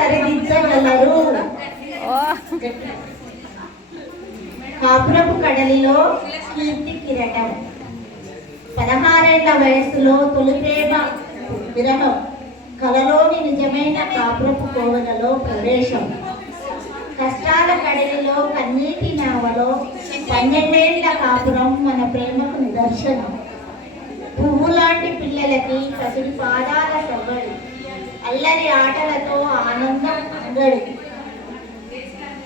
సరిదిద్దగలరు. కాపురపు కడలిలో కీర్తి కిరటం. 16 ఏళ్ల వయసులో తొలి ప్రేమ విరహం, కలలోని నిజమైన కాపురపు కోవలలో ప్రవేశం. కష్టాల కడలిలో కన్నీటి నావలో 12 ఏళ్ల కాపురం మన ప్రేమకు నిదర్శనం. పువ్వు లాంటి పిల్లలకి పసిడి పాదాల సవ్వడి, అల్లరి ఆటలతో ఆనందం అంగడి.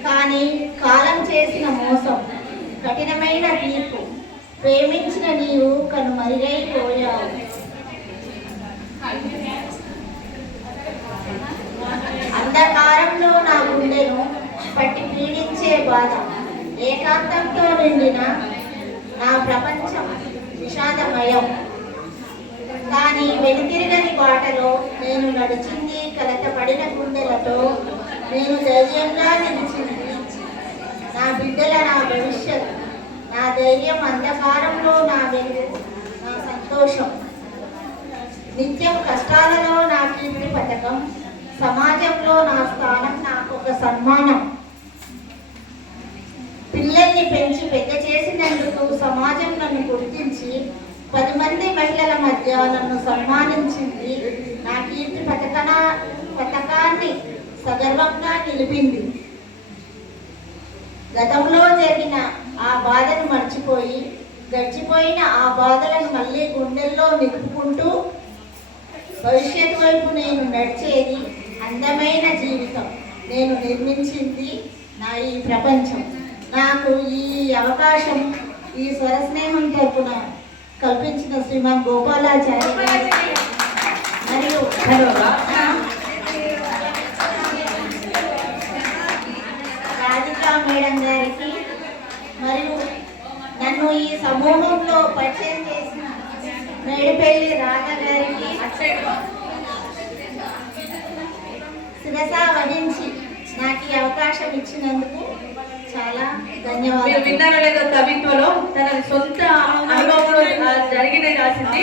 కానీ కాలం చేసిన మోసం, కఠినమైన తీర్పు, ప్రేమించిన నీవు కనుమరుగైపోయావు. అంధకారంలో నా గుండెను పట్టి పీడించే బాధ, ఏకాంతంతో నిండిన నా ప్రపంచం విషాదమయం. కానీ వెనుతిరగని బాటలో నేను నడిచింది, కలతపడిన గుండెలతో నేను ధైర్యంగా నిలిచింది. నా బిడ్డల నా భవిష్యత్, నా ధైర్యం, అంధకారంలో నా వెలుగు, నా సంతోషం. నిత్యం కష్టాలలో నా కీర్తి పథకం, సమాజంలో నా స్థానం, నాకొక సన్మానం. పిల్లల్ని పెంచి పెద్ద చేసినందుకు సమాజం నన్ను గుర్తించి 10 మంది మహిళల మధ్య నన్ను సన్మానించింది. నా కీర్తి పథకాన్ని సగర్వంగా నిలిపింది. గతంలో జరిగిన ఆ బాధను మర్చిపోయి, గడిచిపోయిన ఆ బాధలను మళ్ళీ గుండెల్లో నిలుపుకుంటూ భవిష్యత్తు వైపు నేను నడిచేది అందమైన జీవితం. నేను నిర్మించింది నా ఈ ప్రపంచం. నాకు ఈ అవకాశం ఈ స్వరస్నేహం తరపున కల్పించిన శ్రీమాన్ గోపాలాచారి గారి మరియు రాధికా మేడం గారికి, మరియు నన్ను ఈ సమూహంలో పరిచయం చేసిన మేడిపల్లి రాధా గారికి శిరస వహించి నాకు ఈ అవకాశం ఇచ్చినందుకు చాలా ధన్యవాదాలు. విన్నారో లేదో కవిత్వలో తన సొంత అనుభవంలో జరిగినవి రాసింది.